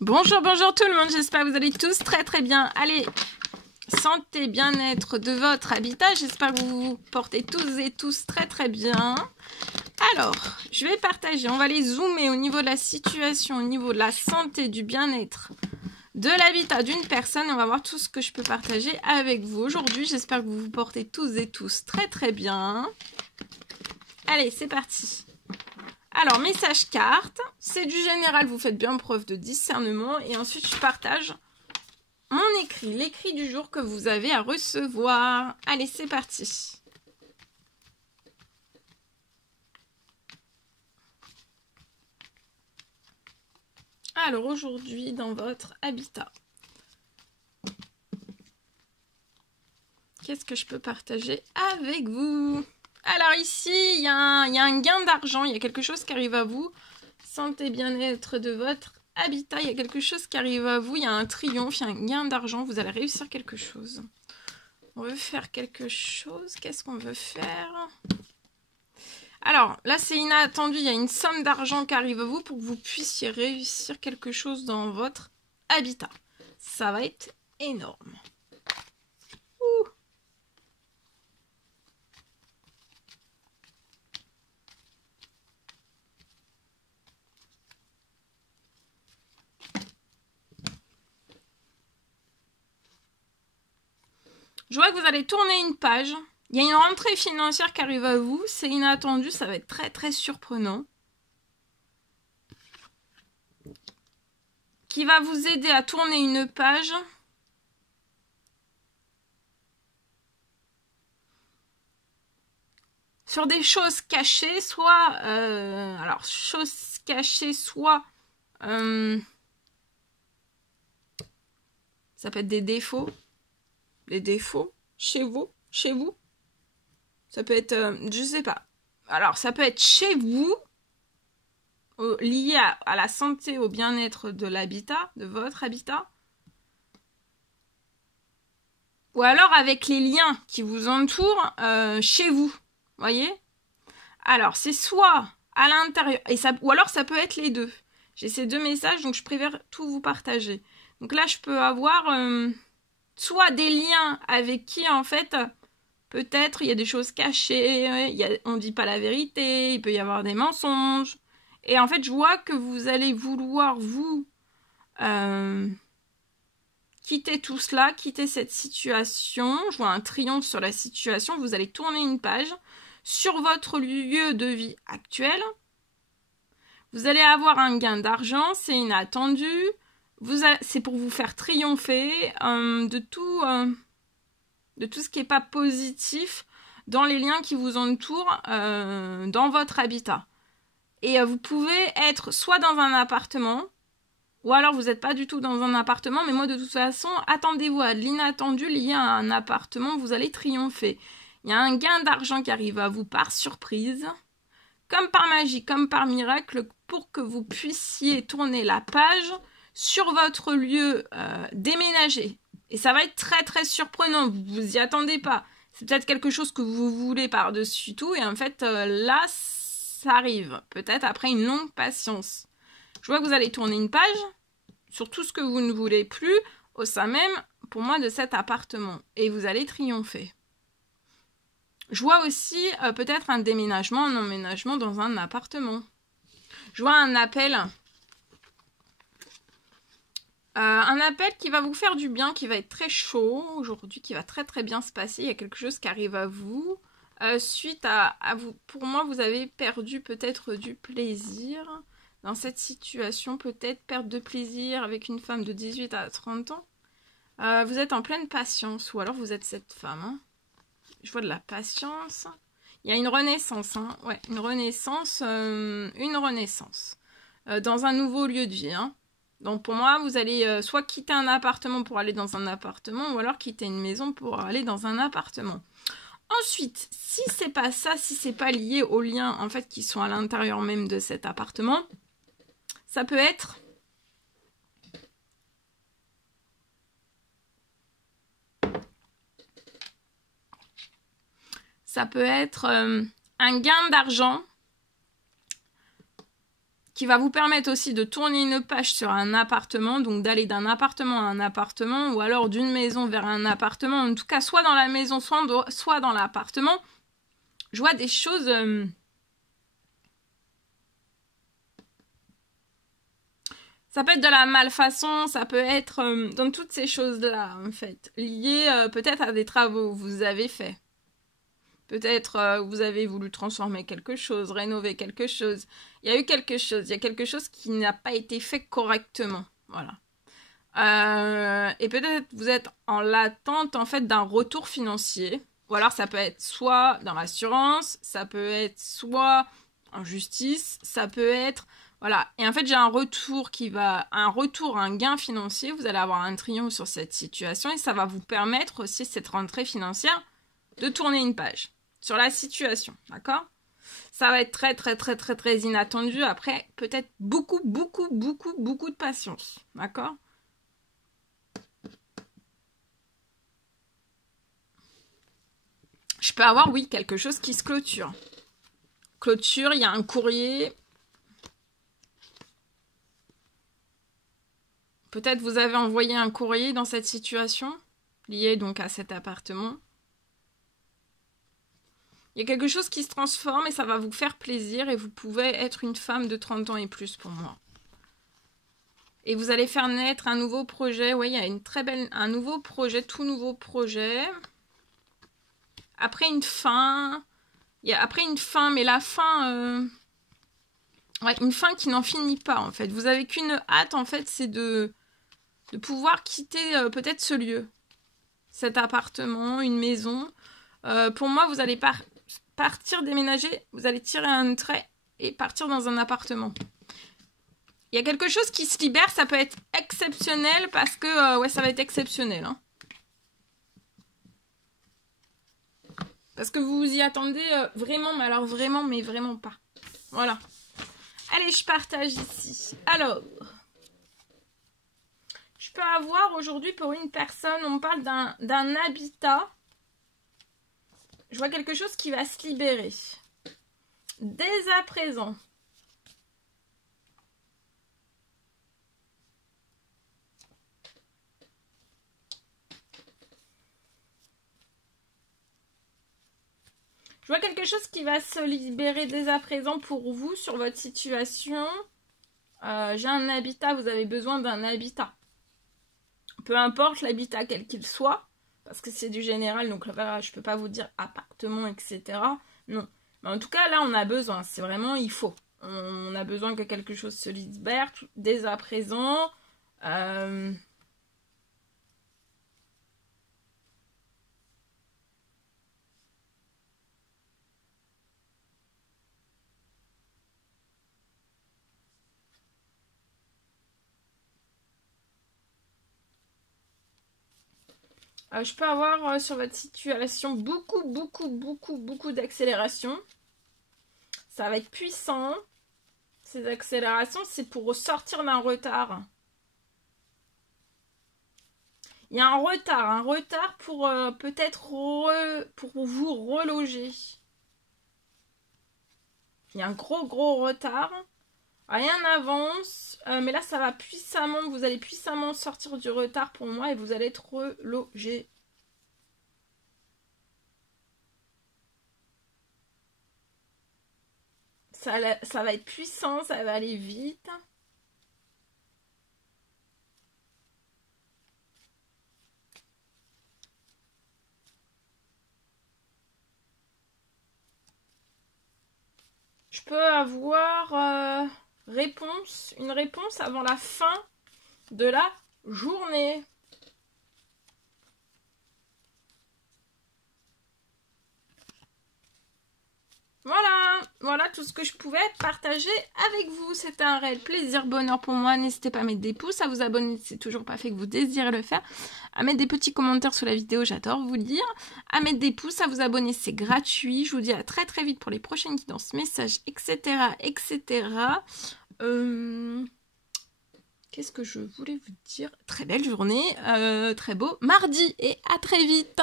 Bonjour, bonjour tout le monde, j'espère que vous allez tous très bien. Allez, santé, bien-être de votre habitat, j'espère que vous vous portez tous et tous très bien. Alors, je vais partager, on va les zoomer au niveau de la situation, au niveau de la santé, du bien-être, de l'habitat d'une personne. On va voir tout ce que je peux partager avec vous aujourd'hui. J'espère que vous vous portez tous et tous très bien. Allez, c'est parti. Alors, message carte, c'est du général, vous faites bien preuve de discernement. Et ensuite, je partage mon écrit, l'écrit du jour que vous avez à recevoir. Allez, c'est parti. Alors, aujourd'hui, dans votre habitat, qu'est-ce que je peux partager avec vous? Alors ici, il y a un gain d'argent, il y a quelque chose qui arrive à vous. Santé, bien-être de votre habitat, il y a quelque chose qui arrive à vous. Il y a un triomphe, il y a un gain d'argent, vous allez réussir quelque chose. On veut faire quelque chose, qu'est-ce qu'on veut faire? Alors, là c'est inattendu, il y a une somme d'argent qui arrive à vous pour que vous puissiez réussir quelque chose dans votre habitat. Ça va être énorme. Ouh. Je vois que vous allez tourner une page. Il y a une rentrée financière qui arrive à vous. C'est inattendu, ça va être très surprenant. Qui va vous aider à tourner une page. Sur des choses cachées, soit... alors, choses cachées, soit... ça peut être des défauts. Les défauts chez vous. Ça peut être... je sais pas. Alors, ça peut être chez vous, lié à la santé, au bien-être de l'habitat, de votre habitat. Ou alors avec les liens qui vous entourent chez vous. Voyez? Alors, c'est soit à l'intérieur, ou alors ça peut être les deux. J'ai ces deux messages, donc je préfère tout vous partager. Donc là, je peux avoir soit des liens avec qui, en fait, peut-être il y a des choses cachées, on ne dit pas la vérité, il peut y avoir des mensonges. Et en fait, je vois que vous allez vouloir, vous, quitter tout cela, quitter cette situation. Je vois un triomphe sur la situation. Vous allez tourner une page sur votre lieu de vie actuel. Vous allez avoir un gain d'argent, c'est inattendu. C'est pour vous faire triompher de tout ce qui n'est pas positif dans les liens qui vous entourent dans votre habitat. Et vous pouvez être soit dans un appartement, ou alors vous n'êtes pas du tout dans un appartement, mais moi de toute façon, attendez-vous à de l'inattendu lié à un appartement, vous allez triompher. Il y a un gain d'argent qui arrive à vous par surprise, comme par magie, comme par miracle, pour que vous puissiez tourner la page sur votre lieu déménagé. Et ça va être très surprenant, vous vous y attendez pas. C'est peut-être quelque chose que vous voulez par-dessus tout, et en fait, là, ça arrive. Peut-être après une longue patience. Je vois que vous allez tourner une page sur tout ce que vous ne voulez plus au sein même, pour moi, de cet appartement. Et vous allez triompher. Je vois aussi peut-être un déménagement, un emménagement dans un appartement. Je vois un appel. Un appel qui va vous faire du bien, qui va être très chaud aujourd'hui, qui va très bien se passer. Il y a quelque chose qui arrive à vous. Suite à vous, pour moi, vous avez perdu peut-être du plaisir. Dans cette situation, peut-être perte de plaisir avec une femme de 18 à 30 ans. Vous êtes en pleine patience, ou alors vous êtes cette femme. Hein. Je vois de la patience. Il y a une renaissance, hein. Ouais, une renaissance. Dans un nouveau lieu de vie. Hein. Donc pour moi, vous allez soit quitter un appartement pour aller dans un appartement, ou alors quitter une maison pour aller dans un appartement. Ensuite, si c'est pas ça, si c'est pas lié aux liens en fait qui sont à l'intérieur même de cet appartement, ça peut être un gain d'argent qui va vous permettre aussi de tourner une page sur un appartement, donc d'aller d'un appartement à un appartement, ou alors d'une maison vers un appartement, en tout cas soit dans la maison, soit dans l'appartement. Je vois des choses... Ça peut être de la malfaçon, ça peut être dans toutes ces choses-là, en fait, liées peut-être à des travaux que vous avez faits. Peut-être vous avez voulu transformer quelque chose, rénover quelque chose. Il y a eu quelque chose, il y a quelque chose qui n'a pas été fait correctement. Voilà. Et peut-être vous êtes en l'attente en fait d'un retour financier. Ou alors ça peut être soit dans l'assurance, ça peut être soit en justice, ça peut être... Voilà. Et en fait j'ai un retour un gain financier. Vous allez avoir un triomphe sur cette situation et ça va vous permettre aussi cette rentrée financière de tourner une page sur la situation, d'accord? Ça va être très, très, très, très, très inattendu. Après, peut-être beaucoup, beaucoup, beaucoup, beaucoup de patience, d'accord? Je peux avoir, oui, quelque chose qui se clôture. Clôture, il y a un courrier. Peut-être vous avez envoyé un courrier dans cette situation, lié donc à cet appartement. Il y a quelque chose qui se transforme et ça va vous faire plaisir et vous pouvez être une femme de 30 ans et plus pour moi. Et vous allez faire naître un nouveau projet. Oui, il y a un nouveau projet, tout nouveau projet. Après une fin. Après une fin, mais la fin... Ouais, une fin qui n'en finit pas en fait. Vous avez qu'une hâte en fait, c'est de pouvoir quitter peut-être ce lieu. Cet appartement, une maison. Pour moi, vous allez partir déménager, vous allez tirer un trait et partir dans un appartement. Il y a quelque chose qui se libère, ça peut être exceptionnel parce que, ouais, ça va être exceptionnel. Hein. Parce que vous vous y attendez vraiment, mais alors vraiment, mais vraiment pas. Voilà. Allez, je partage ici. Alors, je peux avoir aujourd'hui pour une personne, on parle d'un habitat. Je vois quelque chose qui va se libérer. Dès à présent. Je vois quelque chose qui va se libérer dès à présent pour vous sur votre situation. J'ai un habitat, vous avez besoin d'un habitat. Peu importe l'habitat quel qu'il soit. Parce que c'est du général, donc là, je peux pas vous dire appartement, etc. Non. Mais en tout cas, là, on a besoin. C'est vraiment, il faut. On a besoin que quelque chose se libère dès à présent. Je peux avoir sur votre situation beaucoup d'accélération. Ça va être puissant. Ces accélérations, c'est pour sortir d'un retard. Il y a un retard pour peut-être pour vous reloger. Il y a un gros retard. Rien n'avance, mais là ça va puissamment, vous allez puissamment sortir du retard pour moi et vous allez être relogé. Ça va être puissant, ça va aller vite. Je peux avoir une réponse avant la fin de la journée. Voilà tout ce que je pouvais partager avec vous. C'était un réel plaisir, bonheur pour moi. N'hésitez pas à mettre des pouces, à vous abonner si c'est toujours pas fait que vous désirez le faire, à mettre des petits commentaires sous la vidéo, j'adore vous lire, à mettre des pouces, à vous abonner, c'est gratuit. Je vous dis à très très vite pour les prochaines guidances, messages, etc. Qu'est-ce que je voulais vous dire? Très belle journée, très beau mardi et à très vite.